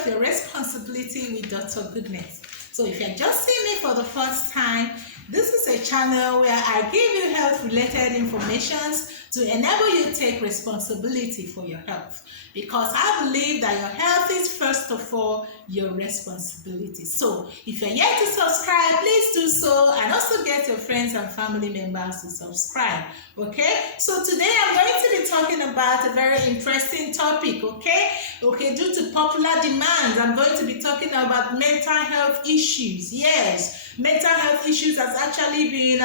Health, Your Responsibility with Dr. Goodness. So if you're just seeing me for the first time, this is a channel where I give you health-related information to enable you to take responsibility for your health. Because I believe that your health is first of all your responsibility. So if you're yet to subscribe, please do so, and also get your friends and family members to subscribe. Okay, so today I'm going to be talking about a very interesting topic. Okay, due to popular demand, I'm going to be talking about mental health issues. Yes, mental health issues has actually been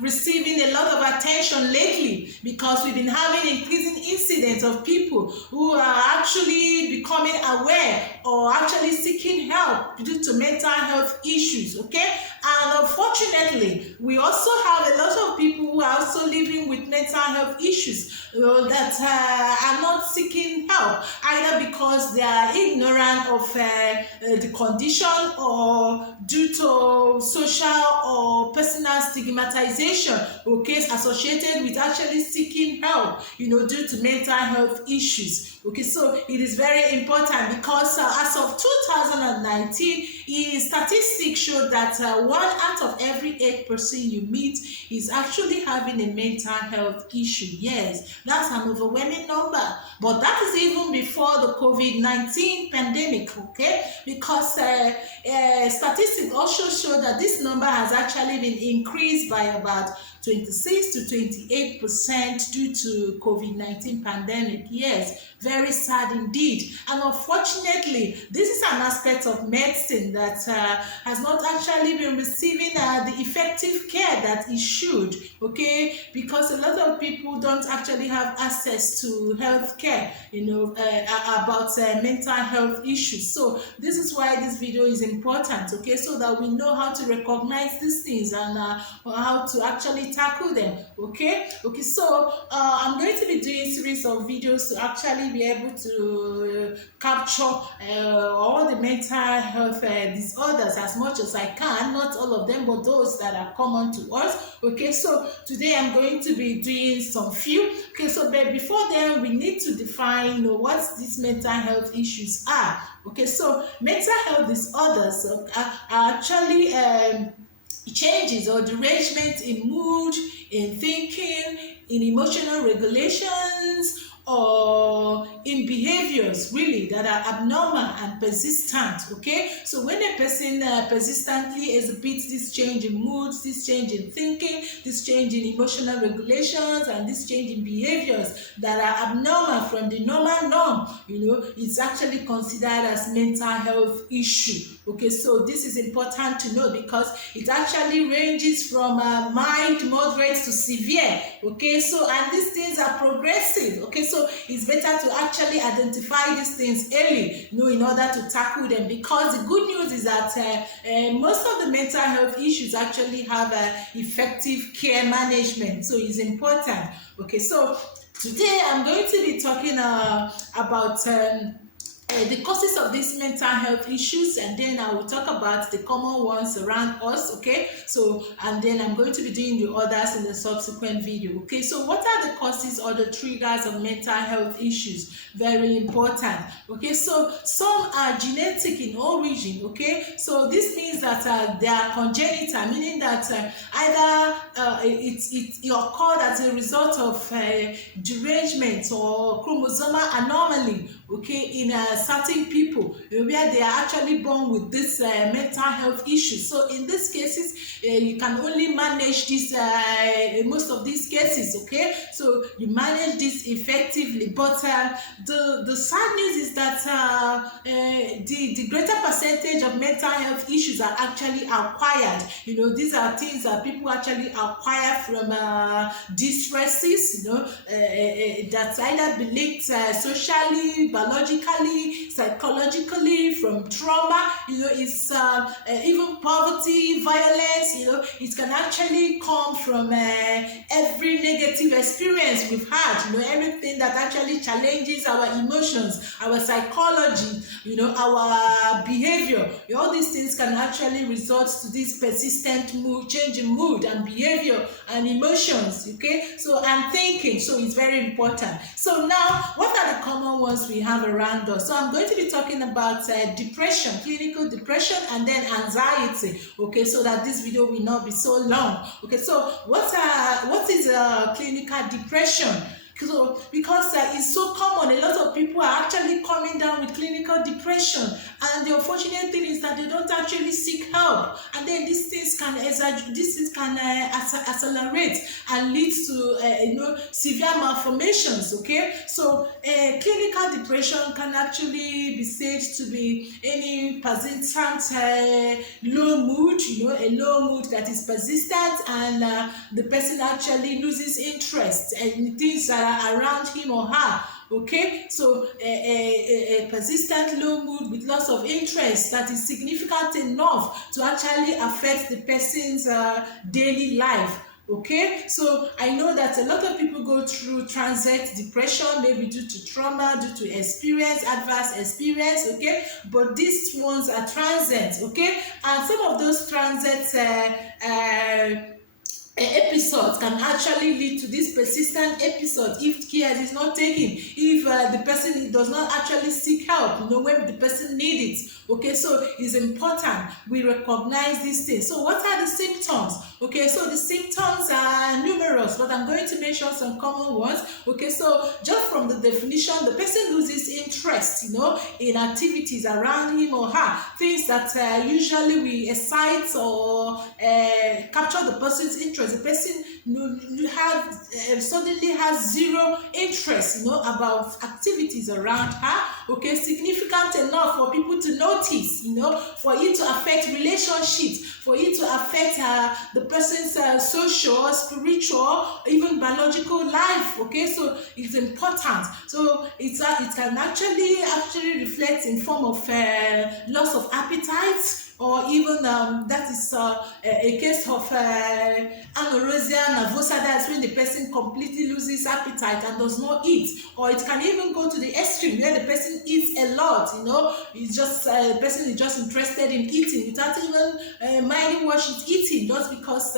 receiving a lot of attention lately, because we've been having increasing incidents of people who are actually becoming aware or actually seeking help due to mental health issues. Okay, and unfortunately we also have a lot of people who are also living with mental health issues that are not seeking help, either because they are ignorant of the condition, or due to social or personal stigmatization, okay, associated with actually seeking help, due to mental health issues. Okay, so it is very important, because as of 2019, statistics show that 1 out of every 8 person you meet is actually having a mental health issue. Yes, that's an overwhelming number, but that is even before the COVID-19 pandemic. Okay, because statistics also show that this number has actually been increased by about 26 to 28% due to COVID-19 pandemic. Yes, very sad indeed. And unfortunately, this is an aspect of medicine that has not actually been receiving the effective care that it should. Okay, because a lot of people don't actually have access to health care, about mental health issues. So this is why this video is important. Okay, so that we know how to recognize these things and how to actually tackle them. Okay, so I'm going to be doing a series of videos to actually be able to capture all the mental health disorders as much as I can, not all of them, but those that are common to us. Okay, so today I'm going to be doing some few. Okay, so but before then, we need to define what these mental health issues are. Okay, so mental health disorders are actually changes or derangement in mood, in thinking, in emotional regulations, or in behaviors really that are abnormal and persistent. Okay, so when a person persistently exhibits this change in mood, this change in thinking, this change in emotional regulations, and this change in behaviors that are abnormal from the normal norm, it's actually considered as mental health issue. Okay, so this is important to know, because it actually ranges from mild, moderate to severe. Okay, so and these things are progressive. Okay, so it's better to actually identify these things early, in order to tackle them, because the good news is that most of the mental health issues actually have effective care management. So it's important. Okay, so today I'm going to be talking about the causes of these mental health issues, and then I will talk about the common ones around us. Okay, so and then I'm going to be doing the others in the subsequent video. Okay, so what are the causes or the triggers of mental health issues? Very important. Okay, so some are genetic in origin. Okay, so this means that they are congenital, meaning that either it occurred as a result of derangement or chromosomal anomaly, okay, in certain people where they are actually born with this mental health issues. So in these cases, you can only manage this most of these cases. Okay, so you manage this effectively, but the sad news is that the greater percentage of mental health issues are actually acquired. These are things that people actually acquire from distresses, that's either be linked socially, biologically, psychologically, from trauma. It's even poverty, violence. It can actually come from every negative experience we've had. Everything that actually challenges our emotions, our psychology, our behavior. All these things can actually result to this persistent mood, change in mood and behavior and emotions. Okay, so and thinking. So it's very important. So now, what are the common ones we have around us. So I'm going to be talking about depression, clinical depression, and then anxiety. Okay, so that this video will not be so long. Okay, so what is clinical depression? So, because it's so common, a lot of people are actually coming down with clinical depression, and the unfortunate thing is that they don't actually seek help, and then these things can accelerate and lead to severe malformations. Okay, so clinical depression can actually be said to be any persistent low mood, a low mood that is persistent, and the person actually loses interest in things that are around him or her. Okay, so a persistent low mood with loss of interest that is significant enough to actually affect the person's daily life. Okay, so I know that a lot of people go through transient depression, maybe due to trauma, due to adverse experience. Okay, but these ones are transient. Okay, and some of those transient episodes can actually lead to this persistent episode if care is not taken, if the person does not actually seek help, when the person needs it. Okay, so it's important we recognize these things. So what are the symptoms? Okay, so the symptoms are numerous, but I'm going to mention some common ones. Okay, so just from the definition, the person loses interest, in activities around him or her, things that usually we excite or capture the person's interest. The person suddenly has zero interest, about activities around her. Okay, significant enough for people to notice, for it to affect relationships, for it to affect the person's social, spiritual, even biological life. Okay, so it's important. So it can actually reflect in form of loss of appetite, or even that is a case of anorexia nervosa. That's when the person completely loses appetite and does not eat. Or it can even go to the extreme where the person eats a lot. It's just the person is just interested in eating without even minding what she's eating, just because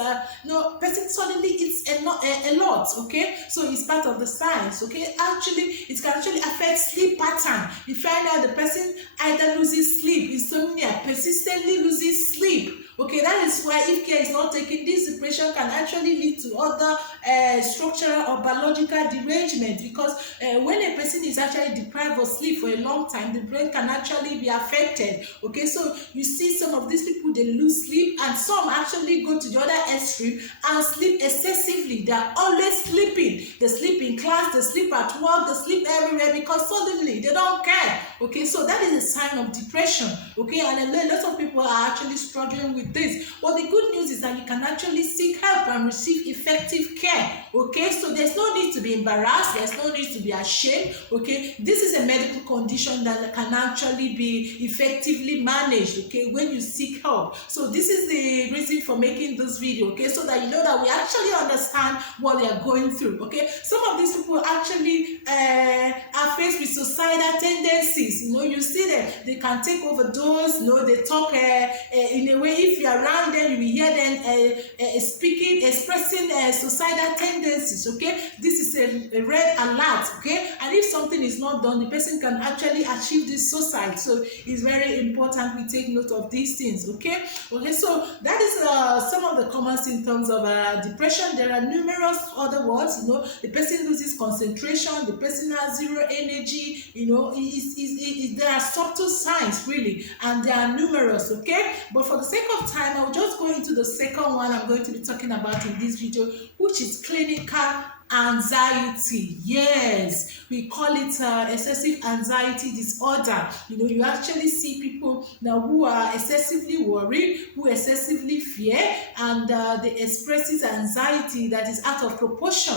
person suddenly eats a lot. Okay, so it's part of the science. Okay, it can actually affect sleep pattern. You find out the person either loses sleep, insomnia, persistently loses sleep. Okay, that is why if care is not taken, this depression can actually lead to other structural or biological derangement, because when a person is actually deprived of sleep for a long time, the brain can actually be affected. Okay, so you see some of these people, they lose sleep, and some actually go to the other extreme and sleep excessively. They are always sleeping. They sleep in class, they sleep at work, they sleep everywhere, because suddenly they don't care. Okay, so that is a sign of depression. Okay, and a lot of people are actually struggling with this. But the good news is that you can actually seek help and receive effective care. Okay, so there's no need to be embarrassed, there's no need to be ashamed. Okay, this is a medical condition that can actually be effectively managed, okay, when you seek help. So this is the reason for making this video, okay, so that you know that we actually understand what they are going through. Okay, some of these people actually are faced with suicidal tendencies. You see them, they can take overdose. They talk in a way, if you're around them, you will hear them expressing suicidal tendencies. Okay, this is a red alert. Okay, and if something is not done, the person can actually achieve this suicide. So it's very important we take note of these things. Okay, so that is some of the common symptoms of depression. There are numerous other ones. The person loses concentration, the person has zero energy. There are subtle signs, really, and there are numerous. Okay, but for the sake of time, I'll just go into the second one I'm going to be talking about in this video, which is clinical anxiety. Yes, we call it excessive anxiety disorder. You actually see people now who are excessively worried, who excessively fear, and they expresses anxiety that is out of proportion,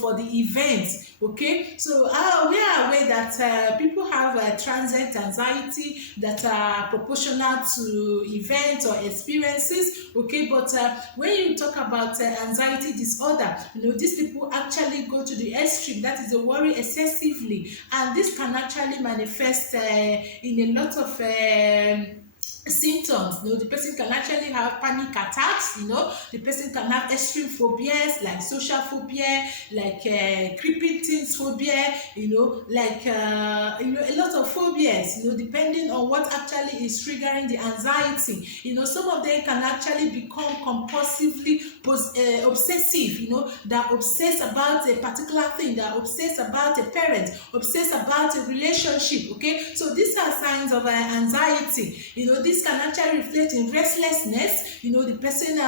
for the event. Okay, so we are aware that people have transient anxiety that are proportional to events or experiences. Okay, but when you talk about anxiety disorder, these people actually go to the extreme, that is, they worry excessively, and this can actually manifest in a lot of symptoms. The person can actually have panic attacks. The person can have extreme phobias like social phobia, like creeping things phobia, like a lot of phobias, depending on what actually is triggering the anxiety. Some of them can actually become compulsively obsessive. That obsess about a particular thing, that obsess about a parent, obsess about a relationship. Okay, so these are signs of anxiety. This can actually reflect in restlessness. The person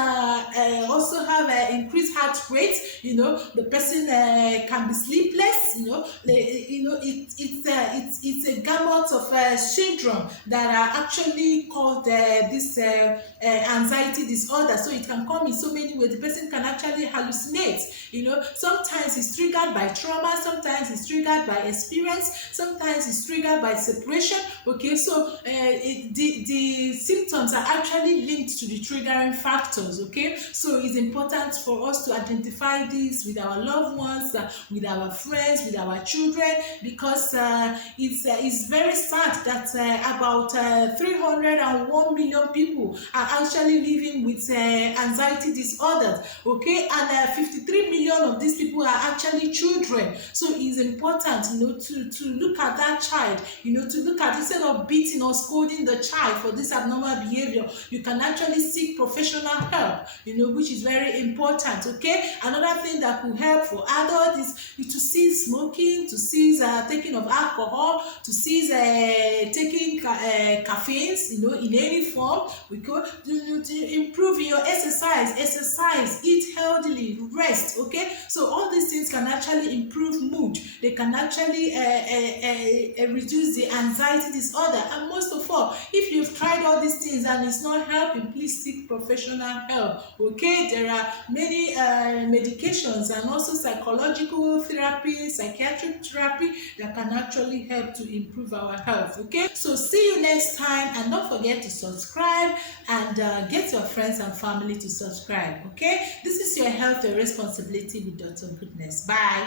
also have increased heart rate. The person can be sleepless. It's a gamut of syndrome that are actually called this anxiety disorder. So it can come in so many ways. The person can actually hallucinate. Sometimes it's triggered by trauma, sometimes it's triggered by experience, sometimes it's triggered by separation. Okay, so the symptoms are actually linked to the triggering factors. Okay, so it's important for us to identify this with our loved ones, with our friends, with our children, because it's very sad that about 301 million people are actually living with anxiety disorders. Okay, and 53 million of these people are actually children. So it's important, to look at that child, to look at, instead of beating or scolding the child for this abnormal behavior, you can actually seek professional help, which is very important. Okay, another thing that could help for adults is to cease smoking, to cease taking of alcohol, to cease taking caffeines, in any form. We could to improve your exercise, eat healthily, rest. Okay, so all these things can actually improve mood. They can actually reduce the anxiety disorder. And most of all, if you've tried all these things and it's not helping, please seek professional help. Okay, there are many medications and also psychological therapy, psychiatric therapy that can actually help to improve our health. Okay, so see you next time, and don't forget to subscribe and get your friends and family to subscribe. Okay, this is your health, your responsibility with Dr. Goodness. Bye.